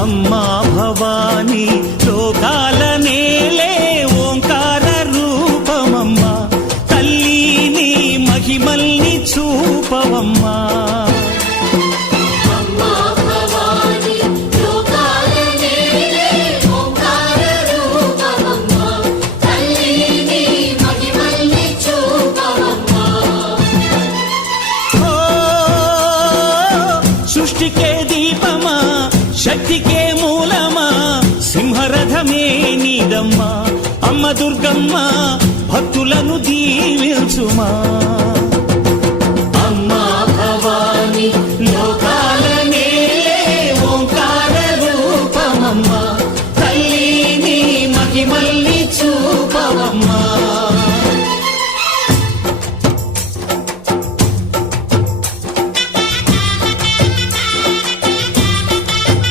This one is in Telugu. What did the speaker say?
అమ్మా భవానీ లోకాల నేలే ఓంకార రూపమమ్మా, తల్లి నీ మహిమల్ని చూపవమ్మా. సృష్టికే దీపమా, శక్తికే మూలమా, సింహరథమే నీదమ్మా. అమ్మ దుర్గమ్మ భక్తులను దీవించుమా.